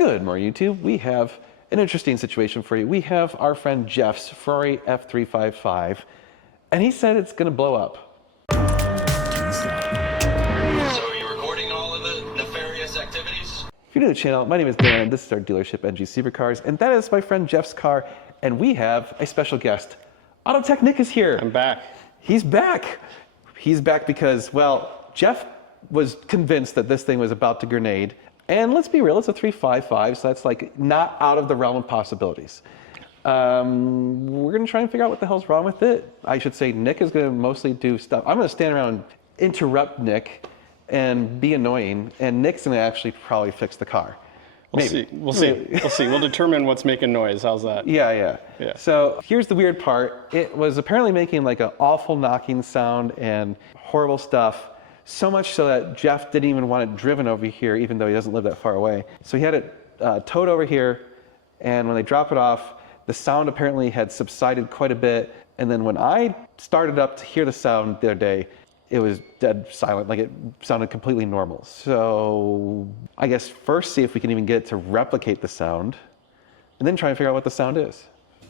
Good morning, YouTube. We have an interesting situation for you. We have our friend Jeff's Ferrari F355, and he said it's going to blow up. So are you recording all of the nefarious activities? If you're new to the channel, my name is Dan, and this is our dealership, NG Supercars, and that is my friend Jeff's car, and we have a special guest. Auto Tech Nick is here. I'm back. He's back. He's back because, well, Jeff was convinced that this thing was about to grenade. And let's be real, it's a 355, so that's like not out of the realm of possibilities. We're gonna try and figure out what the hell's wrong with it. I should say Nick is gonna mostly do stuff. I'm gonna stand around and interrupt Nick and be annoying, and Nick's gonna actually probably fix the car. We'll see. We'll determine what's making noise. How's that? Yeah. So here's the weird part. It was apparently making like an awful knocking sound and horrible stuff. So much so that Jeff didn't even want it driven over here, even though he doesn't live that far away. So he had it towed over here, and when they drop it off, the sound apparently had subsided quite a bit. And then when I started up to hear the sound the other day, it was dead silent, like it sounded completely normal. So I guess first see if we can even get it to replicate the sound, and then try and figure out what the sound is.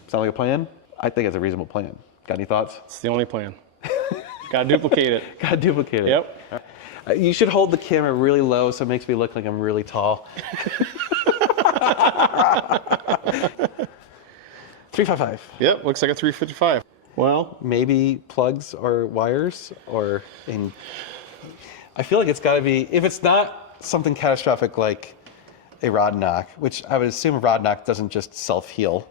Sound like a plan? I think it's a reasonable plan. Got any thoughts? It's the only plan. Gotta duplicate it. Gotta duplicate it. Yep. You should hold the camera really low so it makes me look like I'm really tall. 355. Yep, looks like a 355. Well, maybe plugs or wires or in. I feel like it's got to be, if it's not something catastrophic like a rod knock, which I would assume a rod knock doesn't just self-heal.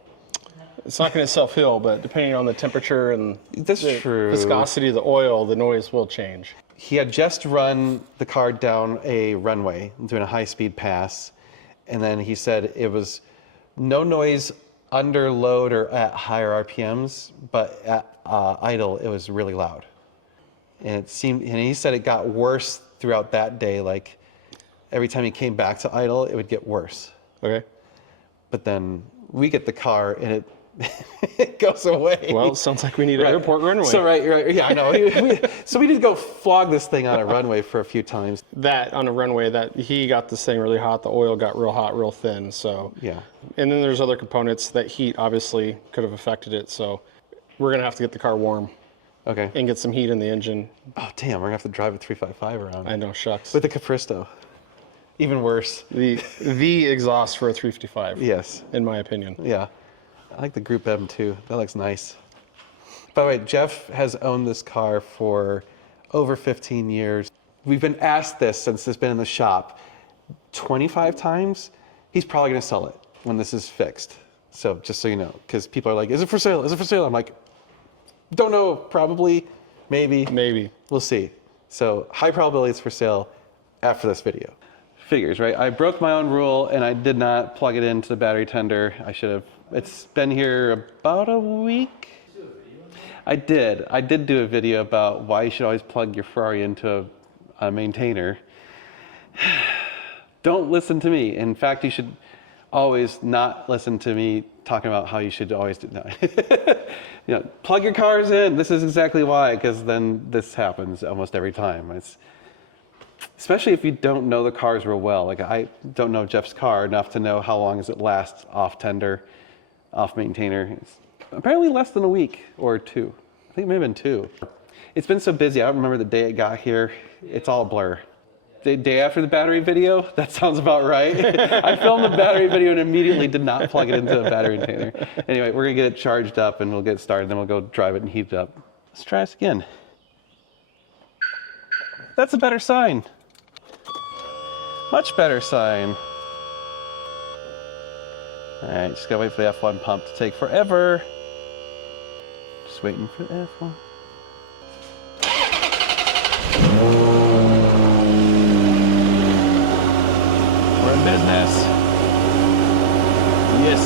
it's not going to self-heal, but depending on the temperature and That's the true. viscosity of the oil, the noise will change. He had just run the car down a runway, doing a high-speed pass, and then he said it was no noise under load or at higher RPMs, but at idle, it was really loud. And he said it got worse throughout that day. Like every time he came back to idle, it would get worse. Okay. But then we get the car and it it goes away. Well, it sounds like we need an airport runway. So right, yeah, I know. So we did go flog this thing on a runway for a few times. That on a runway, that he got this thing really hot. The oil got real hot, real thin. So yeah. And then there's other components that heat obviously could have affected it. So we're gonna have to get the car warm. Okay. And get some heat in the engine. Oh damn, we're gonna have to drive a 355 around. I know, shucks. With the Capristo. Even worse. The exhaust for a 355. Yes. In my opinion. Yeah. I like the Group M too. That looks nice. By the way, Jeff has owned this car for over 15 years. We've been asked this since it's been in the shop 25 times. He's probably gonna sell it when this is fixed. So just so you know, because people are like, is it for sale? Is it for sale? I'm like, don't know, probably, maybe. Maybe. We'll see. So high probability it's for sale after this video. Figures, right? I broke my own rule and I did not plug it into the battery tender. I should have. It's been here about a week. I did do a video about why you should always plug your Ferrari into a maintainer. Don't listen to me. In fact, you should always not listen to me talking about how you should always do that. You know, plug your cars in. This is exactly why, because then this happens almost every time. Especially if you don't know the cars real well. Like I don't know Jeff's car enough to know how long does it last off tender, off maintainer. It's apparently less than a week or two. I think it may have been 2. It's been so busy, I don't remember the day it got here. It's all a blur. The day after the battery video, that sounds about right. I filmed the battery video and immediately did not plug it into a battery container. Anyway, we're gonna get it charged up and we'll get started, then we'll go drive it and heat it up. Let's try this again. That's a better sign. Much better sign. All right, just gotta wait for the F1 pump to take forever. Just waiting for the F1. We're in business. Yes.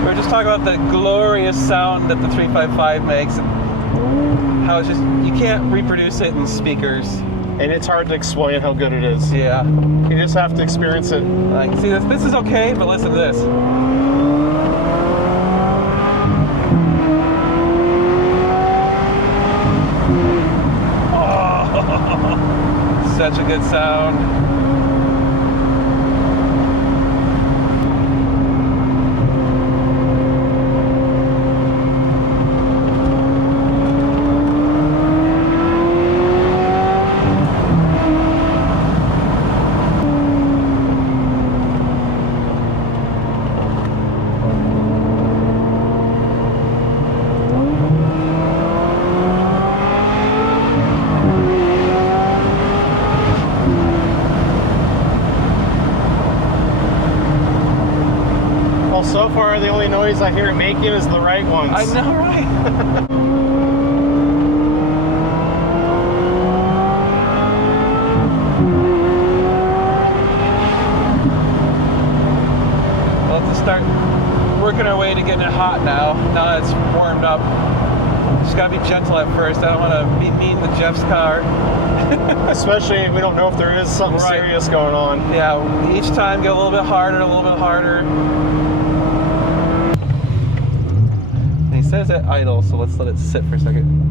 We were just talking about the glorious sound that the 355 makes and how it's just, you can't reproduce it in speakers. And it's hard to explain how good it is. Yeah. You just have to experience it. Like, see, this is okay, but listen to this. Oh, such a good sound. So far, the only noise I hear it making is the right ones. I know, right? We'll have to start working our way to getting it hot now that it's warmed up. Just gotta be gentle at first. I don't want to be mean to Jeff's car. Especially if we don't know if there is something Right. serious going on. Yeah, each time get a little bit harder, a little bit harder. And he says it idle, so let's let it sit for a second.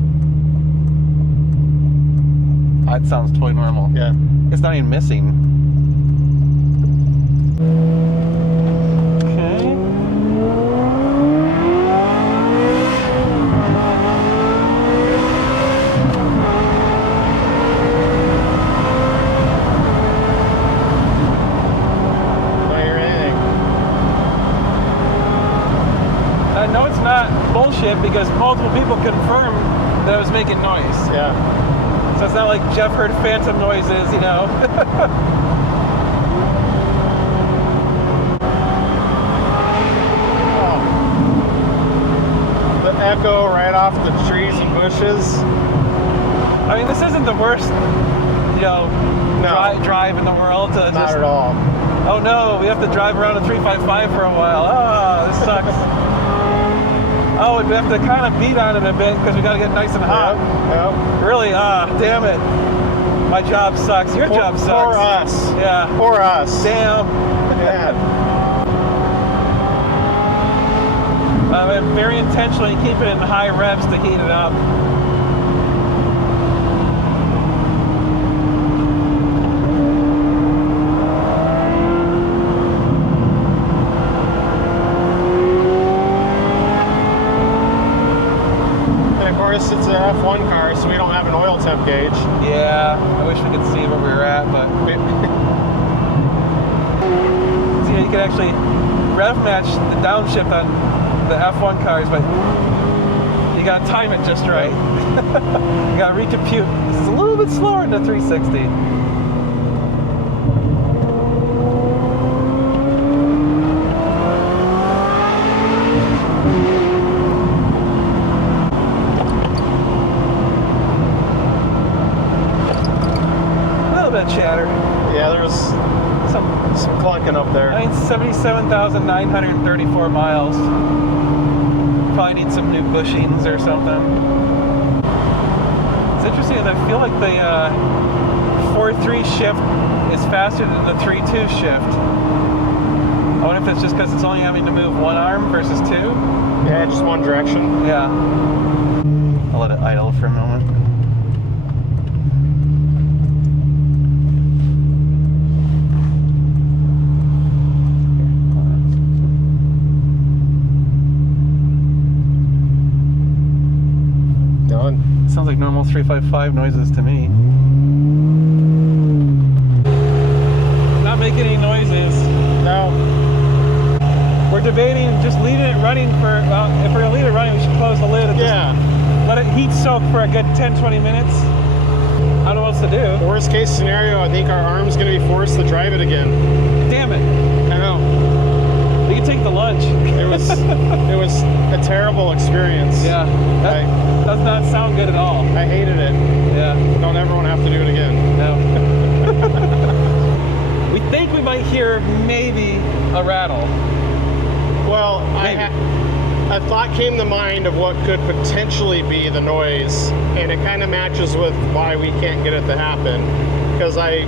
That sounds totally normal. Yeah. It's not even missing. Okay. Don't hear anything. I know it's not bullshit because multiple people confirmed that it was making noise. Yeah. So it's not like Jeff heard phantom noises, you know. Oh. The echo right off the trees and bushes. I mean, this isn't the worst, you know, No. drive in the world to Not just, at all. oh no, we have to drive around a 355 for a while. Oh, this sucks. Oh, and we have to kind of beat on it a bit because we got to get nice and hot. Yep. Really? Damn it. My job sucks. Your job sucks. Poor us. Yeah. Poor us. Damn. Yeah. I'm very intentionally keeping it in high revs to heat it up. And of course, it's an F1 car, so we don't have an oil temp gauge. Yeah, I wish we could see where we were at, but see, you can actually rev match the downshift on the F1 cars, but you gotta time it just right. You gotta recompute. This is a little bit slower than the 360. A little bit of chatter. Yeah, there's Some clunking up there. 77,934 miles. Probably need some new bushings or something. It's interesting that I feel like the 4.3 shift is faster than the 3.2 shift. I wonder if it's just because it's only having to move one arm versus two. Yeah, just one direction. Yeah. I'll let it idle for a moment. Done. Sounds like normal 355 noises to me. Not making any noises. No. We're debating just leaving it running for, if we're gonna leave it running, we should close the lid and Yeah. just let it heat soak for a good 10-20 minutes. I don't know what else to do. Worst case scenario, I think our arm's gonna be forced to drive it again. Damn it. I know. We can take the lunch. It was a terrible experience. Yeah. That does not sound good at all. I hated it. Yeah. Don't ever want to have to do it again. No. We think we might hear maybe a rattle. Well, Maybe. a thought came to mind of what could potentially be the noise, and it kind of matches with why we can't get it to happen. Because I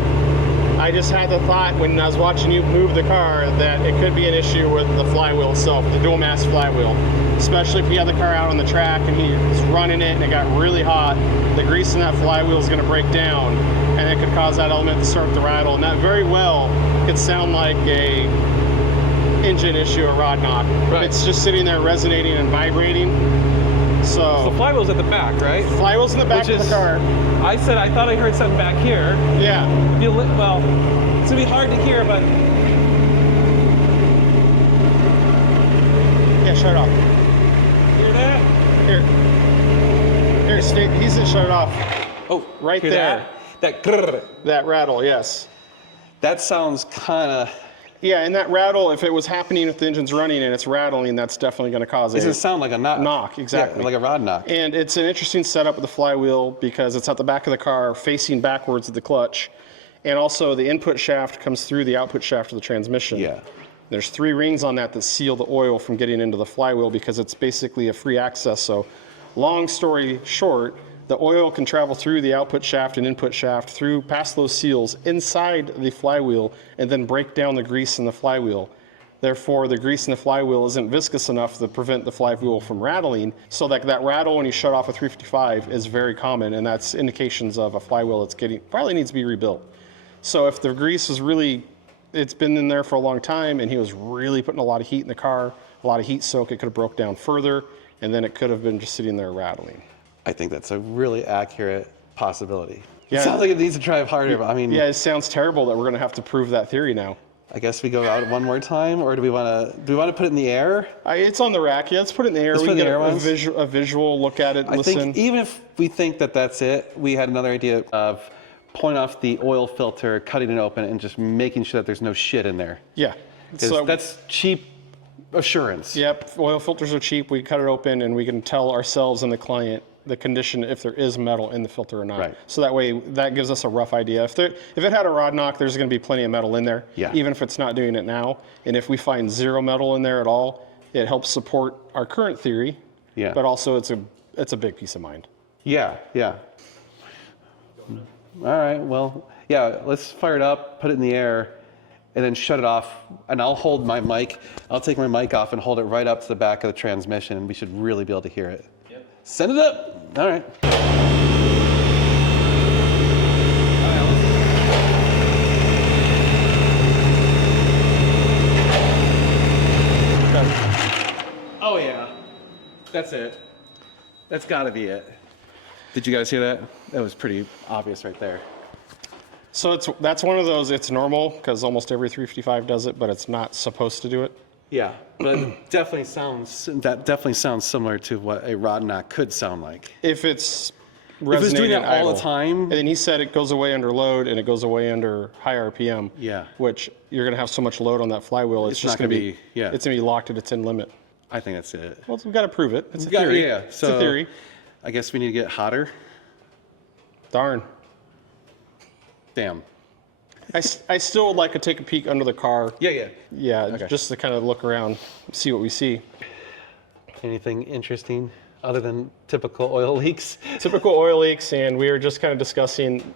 just had the thought when I was watching you move the car that it could be an issue with the flywheel itself, the dual mass flywheel. Especially if you had the car out on the track and he was running it and it got really hot, the grease in that flywheel is going to break down, and it could cause that element to start to rattle. And that very well could sound like a engine issue, a rod knock. Right. It's just sitting there resonating and vibrating. The So flywheel's at the back, right? flywheel's in the back Which of the is- car. I said I thought I heard something back here. Yeah. If you well, it's gonna be hard to hear, but Yeah, shut it off. hear that? Here, Steve, he's it, shut it off. Oh, Right hear there. That grrr. That rattle, yes. That sounds kind of Yeah, and that rattle, if it was happening if the engine's running and it's rattling, that's definitely going to cause It's a gonna sound like a knock. knock. Exactly. Yeah, like a rod knock. And it's an interesting setup with the flywheel because it's at the back of the car facing backwards of the clutch. And also the input shaft comes through the output shaft of the transmission. Yeah. There's 3 rings on that seal the oil from getting into the flywheel because it's basically a free access. So long story short, the oil can travel through the output shaft and input shaft through past those seals inside the flywheel and then break down the grease in the flywheel. Therefore, the grease in the flywheel isn't viscous enough to prevent the flywheel from rattling. So that rattle when you shut off a 355 is very common, and that's indications of a flywheel that's probably needs to be rebuilt. So if the grease is really, it's been in there for a long time and he was really putting a lot of heat in the car, a lot of heat soak, it could have broke down further, and then it could have been just sitting there rattling. I think that's a really accurate possibility. Yeah. It sounds like it needs to drive harder, but I mean, Yeah, it sounds terrible that we're gonna have to prove that theory now. I guess we go out one more time, or do we want to put it in the air? It's on the rack. Yeah, let's put it in the air. Let's We put can it in get the air once. a visual look at it, I listen. think even if we think that that's it, we had another idea of pulling off the oil filter, cutting it open, and just making sure that there's no shit in there. Yeah. 'Cause that's cheap assurance. Yep, oil filters are cheap. We cut it open and we can tell ourselves and the client the condition if there is metal in the filter or not. Right. So that way, that gives us a rough idea. If it had a rod knock, there's going to be plenty of metal in there, Yeah. even if it's not doing it now. And if we find 0 metal in there at all, it helps support our current theory. Yeah. But also, it's a big peace of mind. Yeah, yeah. All right, well, yeah, let's fire it up, put it in the air, and then shut it off. And I'll hold my mic. I'll take my mic off and hold it right up to the back of the transmission, and we should really be able to hear it. Yep. Send it up. All right. Oh yeah, that's it. That's gotta be it. Did you guys hear that? That was pretty obvious right there. So that's one of those, it's normal, because almost every 355 does it, but it's not supposed to do it. Yeah, but that definitely sounds similar to what a rod knock could sound like. If it's If it's doing resonating that all the idle. time, And then he said it goes away under load and it goes away under high RPM. Yeah. Which you're going to have so much load on that flywheel, it's just not going to gonna be- yeah. It's going to be locked at its end limit. I think that's it. Well, we've got to prove it. It's a Yeah, theory. yeah. It's So a theory. I guess we need to get hotter. Darn. Damn. I still would like to take a peek under the car. Yeah, yeah. Yeah, Okay. just to kind of look around, see what we see. Anything interesting other than typical oil leaks? Typical oil leaks, and we were just kind of discussing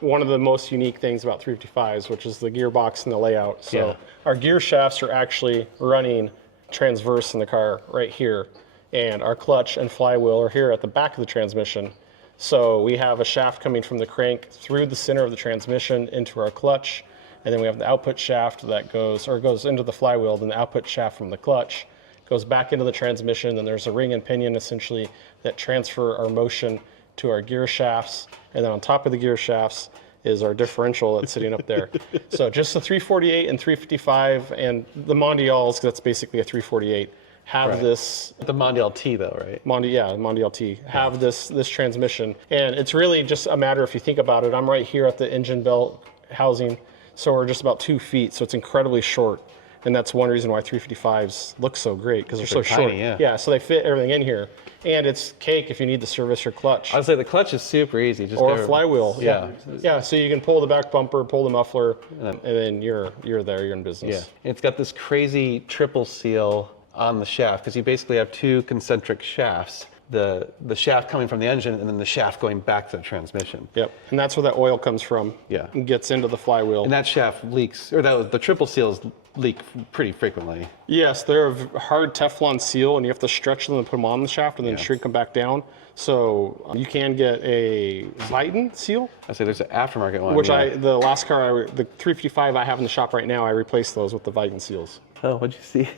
one of the most unique things about 355s, which is the gearbox and the layout. So Yeah. our gear shafts are actually running transverse in the car right here, and our clutch and flywheel are here at the back of the transmission. So we have a shaft coming from the crank through the center of the transmission into our clutch, and then we have the output shaft that goes into the flywheel, then the output shaft from the clutch goes back into the transmission, then there's a ring and pinion essentially that transfer our motion to our gear shafts, and then on top of the gear shafts is our differential that's sitting up there. So just the 348 and 355 and the Mondials, that's basically a 348, have Right. this The Mondial T though, right? Mondial T, have this transmission. And it's really just a matter, if you think about it, I'm right here at the engine belt housing, so we're just about 2 feet, so it's incredibly short. And that's one reason why 355s look so great, because they're so They're tiny, short. yeah. So they fit everything in here. And it's cake if you need to service your clutch. I'd say the clutch is super easy. Just Or go- a flywheel. Yeah. Yeah, so you can pull the back bumper, pull the muffler, and then you're there, you're in business. Yeah. It's got this crazy triple seal on the shaft because you basically have 2 concentric shafts. The shaft coming from the engine and then the shaft going back to the transmission. Yep. And that's where that oil comes from. Yeah. And gets into the flywheel. And that shaft leaks, or the triple seals leak pretty frequently. Yes, they're a hard Teflon seal, and you have to stretch them and put them on the shaft and then Yeah. shrink them back down. So you can get a Viton seal, I say there's an aftermarket one. which yeah. the last car, the 355 I have in the shop right now, I replaced those with the Viton seals. Oh, what'd you see?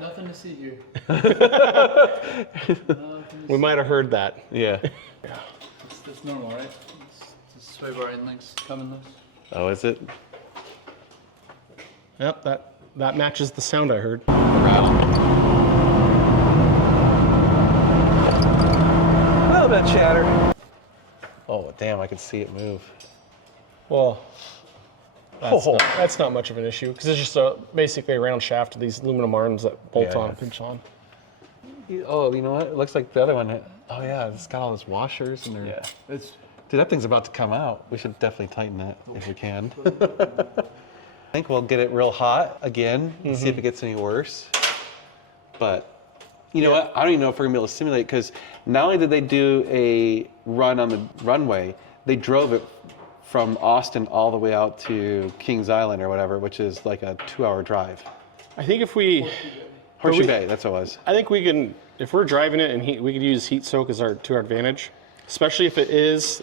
Nothing to see here. We might have heard that. Yeah. That's normal, right? It's just way our endings coming loose. Oh, is it? Yep, that matches the sound I heard. Oh, that chatter. Oh, damn, I can see it move. Well, That's not much of an issue because it's just basically a round shaft of these aluminum arms that bolt on and pinch on. Oh, you know what? It looks like the other one. Oh yeah, it's got all those washers and they're. Yeah. It's Dude, that thing's about to come out. We should definitely tighten that if we can. I think we'll get it real hot again and see if it gets any worse. But you know what? I don't even know if we're gonna be able to simulate because not only did they do a run on the runway, they drove it from Austin all the way out to Kings Island or whatever, which is like a 2-hour drive. I think if we Horseshoe Bay, that's what it was. I think we can, if we're driving it and we could use heat soak to our advantage, especially if it is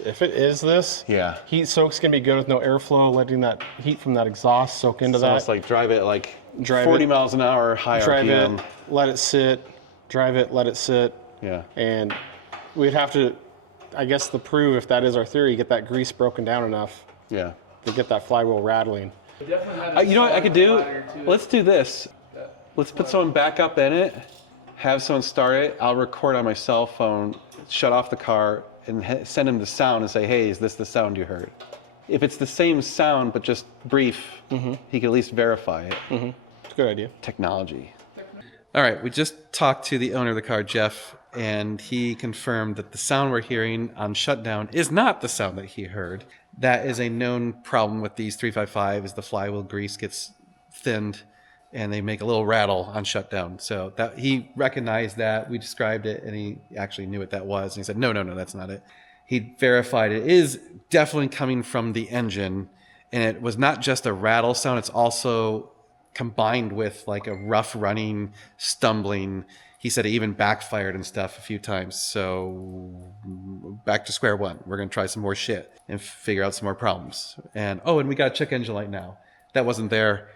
this. Yeah. Heat soak's gonna be good with no airflow, letting that heat from that exhaust soak into It's that. almost like drive it like Drive 40 it. miles an hour, high Drive RPM. it, let it sit, drive it, let it sit, Yeah. and we'd have to, I guess, to prove if that is our theory, get that grease broken down enough Yeah. to get that flywheel rattling. it definitely had a You know what I could do? ladder to it. Let's do this. Let's put someone back up in it, have someone start it. I'll record on my cell phone, shut off the car, and send him the sound and say, hey, is this the sound you heard? If it's the same sound but just brief, he can at least verify it. It's a good idea. Technology. All right, we just talked to the owner of the car, Jeff, and he confirmed that the sound we're hearing on shutdown is not the sound that he heard. That is a known problem with these 355 is the flywheel grease gets thinned and they make a little rattle on shutdown. So that he recognized that, we described it, and he actually knew what that was. And he said, no, that's not it. He verified it is definitely coming from the engine, and it was not just a rattle sound, it's also combined with like a rough running, stumbling. He said it even backfired and stuff a few times. So back to square one. We're going to try some more shit and figure out some more problems. And we got a check engine light now. That wasn't there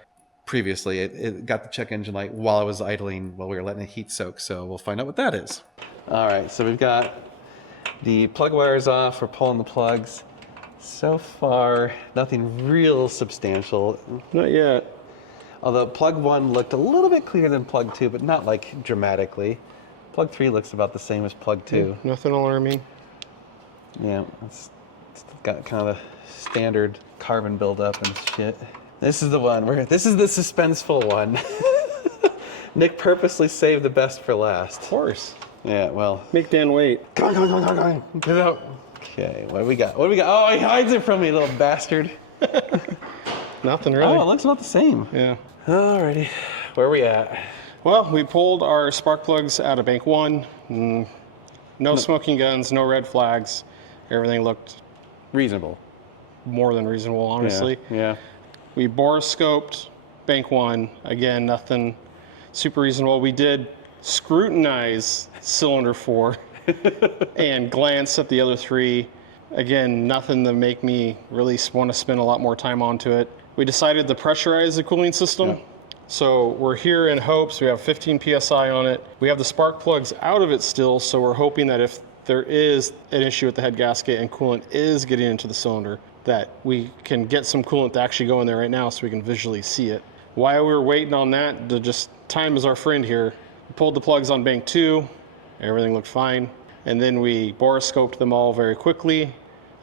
previously. It got the check engine light while I was idling while we were letting it heat soak. So we'll find out what that is. All right, so we've got the plug wires off. We're pulling the plugs. So far, nothing real substantial. Not yet. Although plug 1 looked a little bit cleaner than plug 2, but not like dramatically. Plug 3 looks about the same as plug 2. Nothing alarming. Yeah, it's got kind of a standard carbon buildup and shit. This is the one this is the suspenseful one. Nick purposely saved the best for last. Of course. Yeah, well. Make Dan wait. Come on. Get it out. Okay, what do we got? Oh, he hides it from me, little bastard. Nothing really. Oh, it looks about the same. Yeah. Alrighty, where are we at? Well, we pulled our spark plugs out of bank 1. No smoking guns, no red flags. Everything looked Reasonable. more than reasonable, honestly. Yeah. We borescoped bank 1. Again, nothing super reasonable. We did scrutinize cylinder 4 and glance at the other 3. Again, nothing to make me really want to spend a lot more time onto it. We decided to pressurize the cooling system. Yeah. So we're here in hopes. We have 15 PSI on it. We have the spark plugs out of it still, so we're hoping that if there is an issue with the head gasket and coolant is getting into the cylinder, that we can get some coolant to actually go in there right now so we can visually see it. While we were waiting on that, time is our friend here. We pulled the plugs on bank 2. Everything looked fine. And then we borescoped them all very quickly.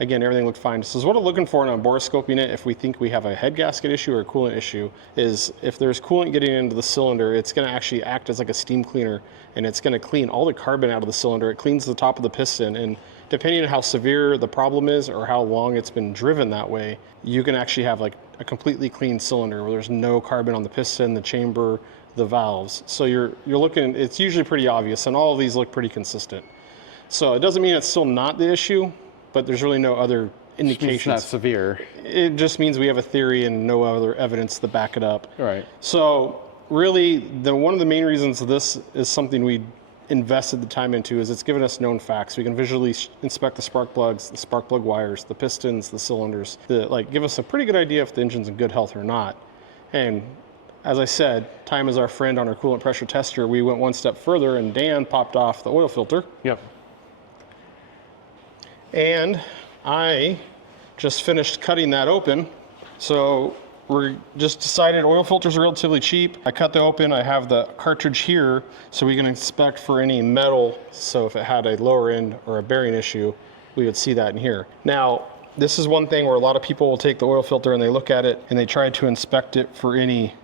Again, everything looked fine. So what I'm looking for on borescoping it, if we think we have a head gasket issue or a coolant issue, is if there's coolant getting into the cylinder, it's going to actually act as like a steam cleaner, and it's going to clean all the carbon out of the cylinder. It cleans the top of the piston, and depending on how severe the problem is or how long it's been driven that way, you can actually have like a completely clean cylinder where there's no carbon on the piston, the chamber, the valves. So you're looking, it's usually pretty obvious, and all of these look pretty consistent. So it doesn't mean it's still not the issue, but there's really no other indications. It's not severe. It just means we have a theory and no other evidence to back it up. Right. So really, one of the main reasons this is something we invested the time into is it's given us known facts. We can visually inspect the spark plugs, the spark plug wires, the pistons, the cylinders, give us a pretty good idea if the engine's in good health or not. And as I said, time is our friend on our coolant pressure tester. We went one step further and Dan popped off the oil filter. Yep. And I just finished cutting that open. So we just decided oil filters are relatively cheap. I cut the open, I have the cartridge here so we can inspect for any metal. So if it had a lower end or a bearing issue, we would see that in here. Now, This is one thing where a lot of people will take the oil filter and they look at it and they try to inspect it for any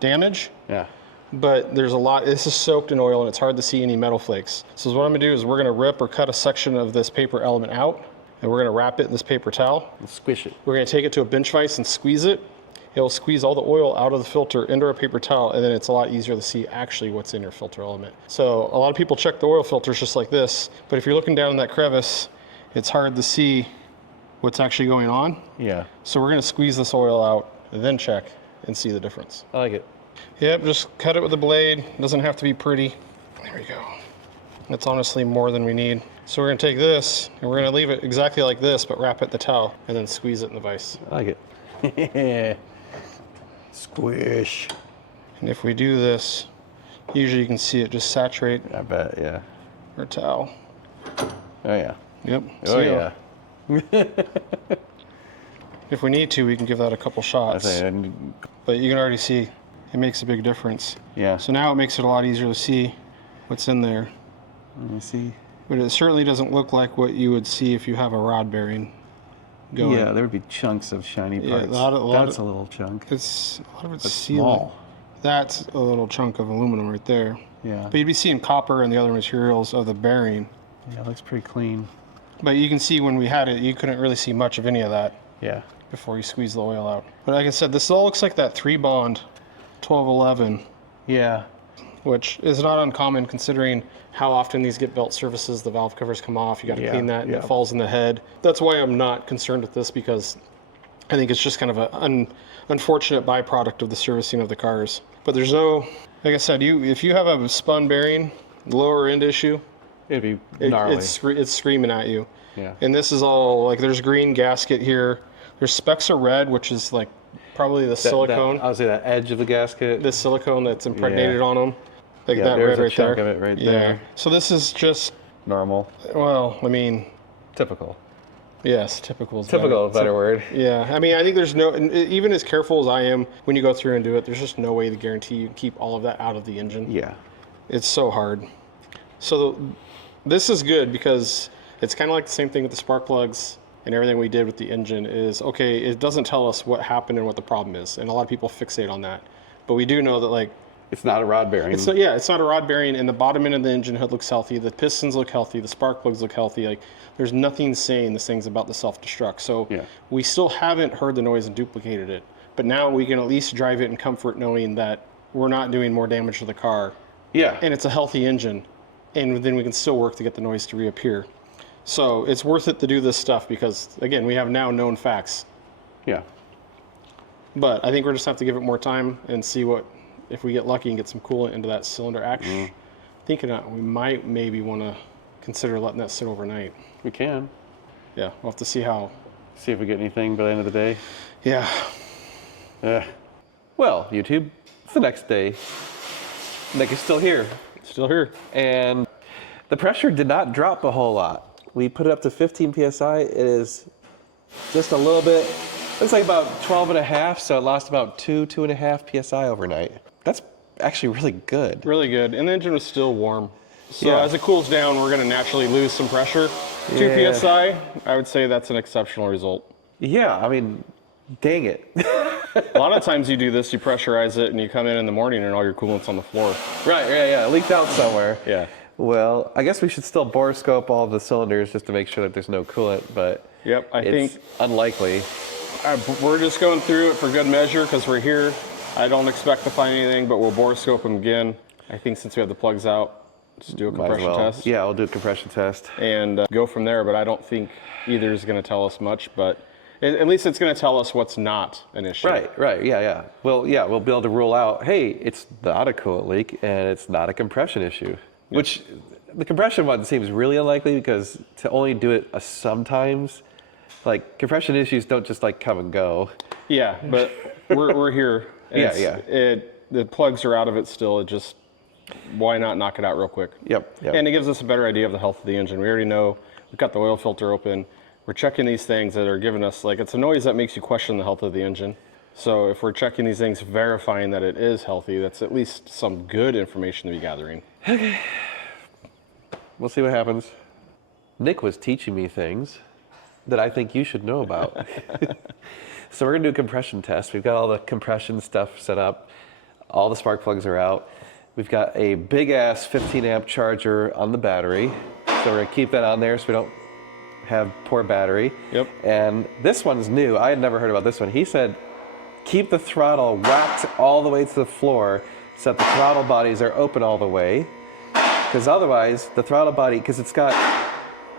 damage. Yeah. But there's a lot, this is soaked in oil and it's hard to see any metal flakes. So what I'm gonna do is we're gonna rip or cut a section of this paper element out and we're gonna wrap it in this paper towel. And squish it. We're gonna take it to a bench vise and squeeze it. It'll squeeze all the oil out of the filter into a paper towel, and then it's a lot easier to see actually what's in your filter element. So a lot of people check the oil filters just like this, but if you're looking down in that crevice, it's hard to see what's actually going on. Yeah. So we're gonna squeeze this oil out, and then check and see the difference. I like it. Yep, just cut it with a blade. Doesn't have to be pretty. There we go. That's honestly more than we need. So we're gonna take this, and we're gonna leave it exactly like this, but wrap it in the towel, and then squeeze it in the vise. I like it. Squish. And if we do this, usually you can see it just saturate I bet, yeah. our towel. Oh, yeah. Yep. Oh, See, yeah. if we need to, we can give that a couple shots. And, But you can already see it makes a big difference. yeah. So now it makes it a lot easier to see what's in there. Let me see. But it certainly doesn't look like what you would see if you have a rod bearing going. Yeah, there would be chunks of shiny Yeah, parts. a lot That's a little chunk. It's a lot of it's That's sealant. small. That's a little chunk of aluminum right there. Yeah. But you'd be seeing copper and the other materials of the bearing. Yeah, it looks pretty clean. But you can see when we had it, you couldn't really see much of any of that Yeah. before you squeeze the oil out. But like I said, this all looks like that 3-bond 1211, Yeah. which is not uncommon considering how often these get belt services. The valve covers come off, you got to Yeah, clean that, and yeah. it falls in the head. That's why I'm not concerned with this, because I think it's just kind of an unfortunate byproduct of the servicing of the cars. But there's no, like I said, if you have a spun bearing, lower end issue, It'd be it- gnarly. it's screaming at you. Yeah. And this is all like, there's green gasket here. There's specks of red, which is like probably the silicone. I would say that edge of the gasket. The silicone that's impregnated Yeah. on them. Like Yeah, that there's red a right chunk there. of it right Yeah. there. So this is just, Normal. well, I mean, Typical. yes, typical. Is Typical, a better word. Yeah, I mean, I think there's no, and even as careful as I am when you go through and do it, there's just no way to guarantee you keep all of that out of the engine. Yeah. It's so hard. So this is good because it's kind of like the same thing with the spark plugs and everything we did with the engine is, okay, it doesn't tell us what happened and what the problem is. And a lot of people fixate on that. But we do know that, like, It's not a rod bearing. it's not a rod bearing, and the bottom end of the engine hood looks healthy. The pistons look healthy. The spark plugs look healthy. Like, there's nothing saying this thing's about the self-destruct. So Yeah. we still haven't heard the noise and duplicated it. But now we can at least drive it in comfort knowing that we're not doing more damage to the car. Yeah. And it's a healthy engine. And then we can still work to get the noise to reappear. So it's worth it to do this stuff because, again, we have now known facts. Yeah. But I think we're just have to give it more time and see what, if we get lucky and get some coolant into that cylinder. Actually, thinking that we might maybe want to consider letting that sit overnight. We can. Yeah, we'll have to see how. See if we get anything by the end of the day. Yeah. Well, YouTube, it's the next day. Nick is still here. Still here. And the pressure did not drop a whole lot. We put it up to 15 PSI. It is just a little bit, it's like about 12 and a half, so it lost about 2.5 PSI overnight. That's actually really good. Really good. And the engine was still warm. So Yeah. as it cools down, we're going to naturally lose some pressure. 2 Yeah. PSI, I would say that's an exceptional result. Yeah, I mean, dang it. A lot of times you do this, you pressurize it, and you come in the morning and all your coolant's on the floor. Right, yeah, it leaked out somewhere. Yeah. Well, I guess we should still bore scope all the cylinders just to make sure that there's no coolant, but Yep, I it's think unlikely. we're just going through it for good measure because we're here. I don't expect to find anything, but we'll bore scope them again. I think since we have the plugs out, just do a Might as compression well. test Yeah, we'll do a compression test. and go from there. But I don't think either is going to tell us much, but at least it's going to tell us what's not an issue. Right, yeah. Well, yeah, we'll be able to rule out, hey, it's not a coolant leak and it's not a compression issue. Which, the compression one seems really unlikely because to only do it sometimes, like compression issues don't just like come and go. Yeah, but we're here. And Yeah. The plugs are out of it still. It just, why not knock it out real quick? Yep. And it gives us a better idea of the health of the engine. We already know, we've got the oil filter open. We're checking these things that are giving us, like, it's a noise that makes you question the health of the engine. So if we're checking these things, verifying that it is healthy, that's at least some good information to be gathering. We'll see what happens. Nick was teaching me things that I think you should know about. So we're gonna do a compression test. We've got all the compression stuff set up. All the spark plugs are out. We've got a big ass 15 amp charger on the battery. So we're gonna keep that on there so we don't have poor battery. Yep. And this one's new. I had never heard about this one. He said, keep the throttle whacked all the way to the floor so that the throttle bodies are open all the way. Because otherwise, the throttle body, because it's got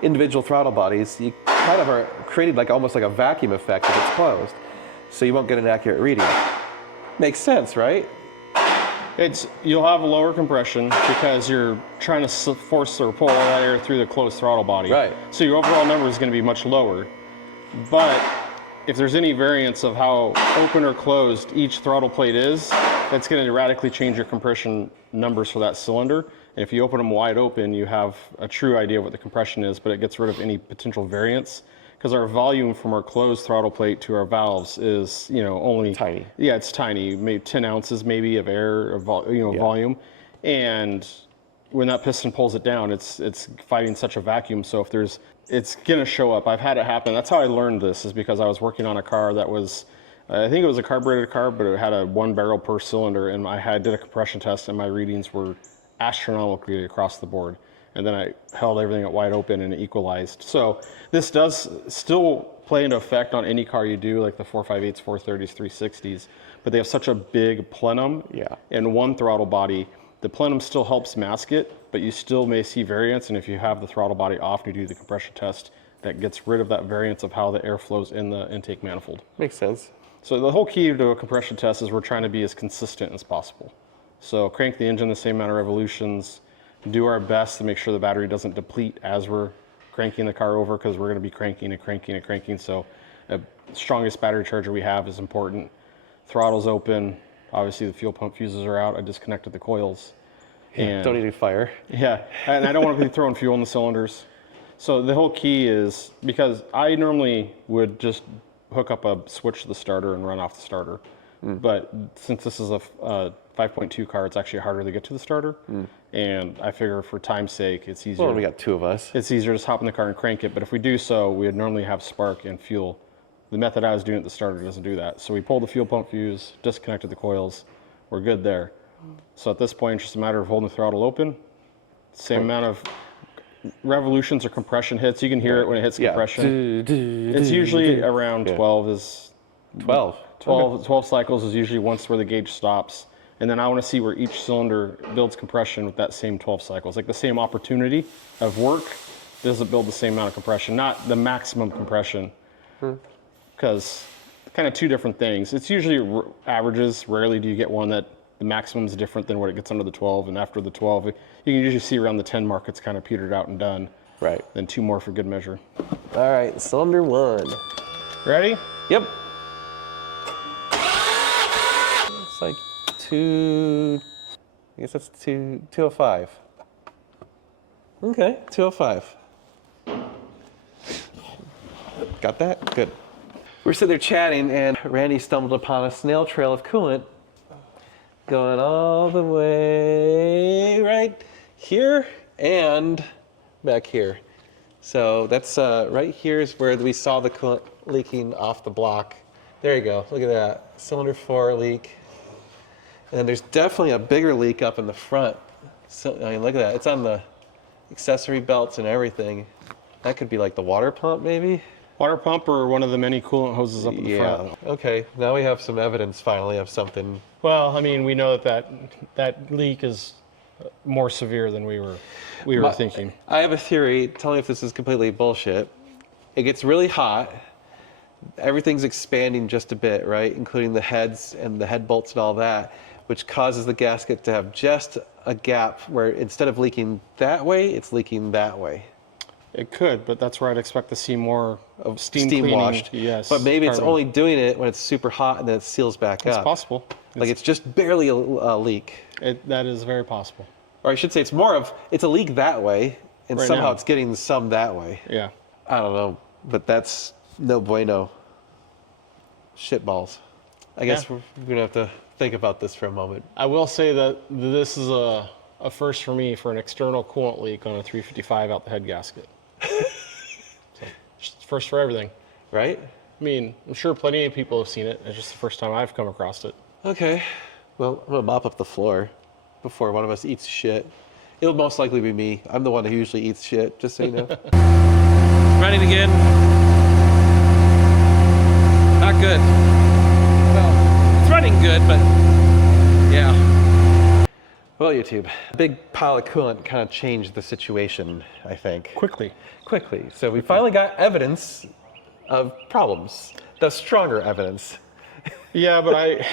individual throttle bodies, you kind of are created like almost like a vacuum effect if it's closed. So you won't get an accurate reading. Makes sense, right? You'll have a lower compression because you're trying to force or pull all that air through the closed throttle body. Right. So your overall number is going to be much lower. But if there's any variance of how open or closed each throttle plate is, that's going to radically change your compression numbers for that cylinder. And if you open them wide open, you have a true idea of what the compression is, but it gets rid of any potential variance. Because our volume from our closed throttle plate to our valves is, only tiny. Yeah, it's tiny, maybe 10 ounces maybe of air, or volume. And when that piston pulls it down, it's fighting such a vacuum. So it's gonna show up. I've had it happen. That's how I learned this, is because I was working on a car that was, I think it was a carbureted car, but it had a 1 barrel per cylinder, and did a compression test, and my readings were astronomically across the board. And then I held everything at wide open and it equalized. So this does still play into effect on any car you do, like the 458s, 430s, 360s, but they have such a big plenum and one throttle body. The plenum still helps mask it, but you still may see variance. And if you have the throttle body off and you do the compression test, that gets rid of that variance of how the air flows in the intake manifold. Makes sense. So the whole key to a compression test is we're trying to be as consistent as possible. So crank the engine the same amount of revolutions, do our best to make sure the battery doesn't deplete as we're cranking the car over, because we're going to be cranking and cranking and cranking. So the strongest battery charger we have is important. Throttle's open. Obviously the fuel pump fuses are out. I disconnected the coils. And don't need to fire. Yeah, and I don't want to be throwing fuel in the cylinders. So the whole key is, because I normally would just hook up a switch to the starter and run off the starter. But since this is a 5.2 car, it's actually harder to get to the starter. And I figure for time's sake, it's easier. Well, we got 2 of us. It's easier to just hop in the car and crank it. But if we do so, we would normally have spark and fuel. The method I was doing at the starter doesn't do that. So we pulled the fuel pump fuse, disconnected the coils. We're good there. So at this point, it's just a matter of holding the throttle open. Same amount of revolutions or compression hits. You can hear it when it hits compression. It's usually around 12 is 12. 12 cycles is usually once where the gauge stops. And then I want to see where each cylinder builds compression with that same 12 cycles. Like the same opportunity of work doesn't build the same amount of compression, not the maximum compression. Because kind of 2 different things. It's usually averages. Rarely do you get one that the maximum is different than what it gets under the 12. And after the 12, you can usually see around the 10 mark, it's kind of petered out and done. Right. Then 2 more for good measure. All right, cylinder 1. Ready? Yep. It's like 2, I guess that's 205. Okay, 205. Got that? Good. We're sitting there chatting, and Randy stumbled upon a snail trail of coolant going all the way right here and back here. So that's right here is where we saw the coolant leaking off the block. There you go. Look at that. Cylinder 4 leak. And then there's definitely a bigger leak up in the front. So, I mean, look at that. It's on the accessory belts and everything. That could be like the water pump, maybe? Water pump or one of the many coolant hoses up in the front. Okay, now we have some evidence finally of something. Well, I mean, we know that leak is more severe than we were thinking. I have a theory. Tell me if this is completely bullshit. It gets really hot. Everything's expanding just a bit, right? Including the heads and the head bolts and all that, which causes the gasket to have just a gap where instead of leaking that way, it's leaking that way. It could, but that's where I'd expect to see more of steam cleaning. Washed. Yes. But maybe it's only doing it when it's super hot and then it seals back up. It's possible. Like it's just barely a leak. That is very possible. Or I should say it's a leak that way, and Right somehow now. it's getting some that way. Yeah. I don't know, but that's no bueno. Shitballs. I guess we're gonna have to think about this for a moment. I will say that this is a first for me for an external coolant leak on a 355 out the head gasket. So, just first for everything. right? I mean, I'm sure plenty of people have seen it. It's just the first time I've come across it. Okay. Well, I'm gonna mop up the floor before one of us eats shit. It'll most likely be me. I'm the one who usually eats shit, just so you know. Running again. Not good. Well, it's running good, but yeah. Well, YouTube, a big pile of coolant kind of changed the situation, I think. Quickly. So we finally got evidence of problems. The stronger evidence. Yeah, but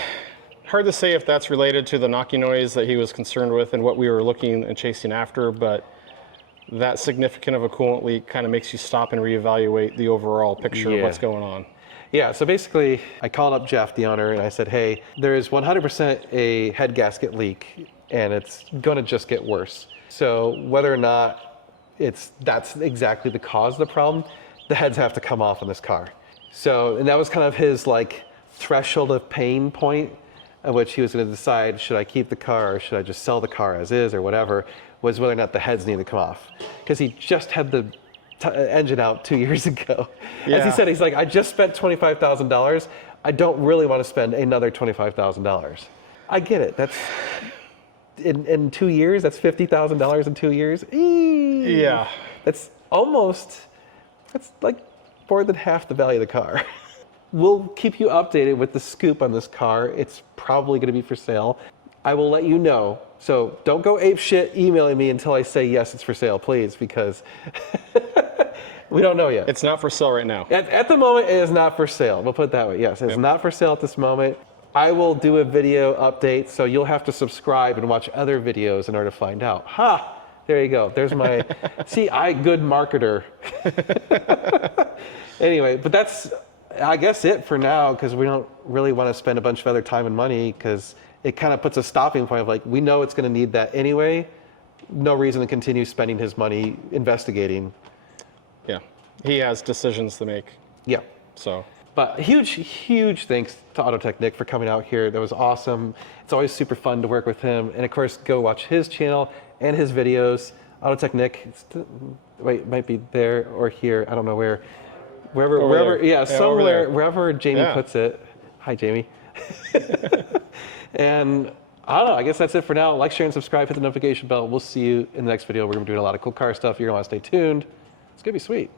hard to say if that's related to the knocking noise that he was concerned with and what we were looking and chasing after, but that significant of a coolant leak kind of makes you stop and reevaluate the overall picture of what's going on. Yeah, so basically, I called up Jeff, the owner, and I said, hey, there is 100% a head gasket leak, and it's gonna just get worse. So whether or not that's exactly the cause of the problem, the heads have to come off on this car. So, and that was kind of his like threshold of pain point at which he was gonna decide, should I keep the car or should I just sell the car as is or whatever, was whether or not the heads need to come off. Because he just had the engine out 2 years ago. As he said, he's like, I just spent $25,000. I don't really want to spend another $25,000. I get it. That's in 2 years. That's $50,000 in 2 years. Eee. Yeah. That's like more than half the value of the car. We'll keep you updated with the scoop on this car. It's probably going to be for sale. I will let you know. So don't go ape shit emailing me until I say yes, it's for sale, please, because we don't know yet. It's not for sale right now. At the moment, it is not for sale. We'll put it that way. Yes, it's not for sale at this moment. I will do a video update, so you'll have to subscribe and watch other videos in order to find out. Ha! There you go. There's my, see, good marketer. Anyway, but that's, I guess, it for now, because we don't really want to spend a bunch of other time and money, because it kind of puts a stopping point of like, we know it's going to need that anyway. No reason to continue spending his money investigating. Yeah. He has decisions to make. Yeah. So. But huge thanks to Autotech Nick for coming out here. That was awesome. It's always super fun to work with him. And of course, go watch his channel and his videos. Autotech Nick, wait, it might be there or here. I don't know where. Wherever, yeah, somewhere, wherever Jamie puts it. Hi, Jamie. And I don't know, I guess that's it for now. Like, share, and subscribe. Hit the notification bell. We'll see you in the next video. We're going to be doing a lot of cool car stuff. You're going to want to stay tuned. It's going to be sweet.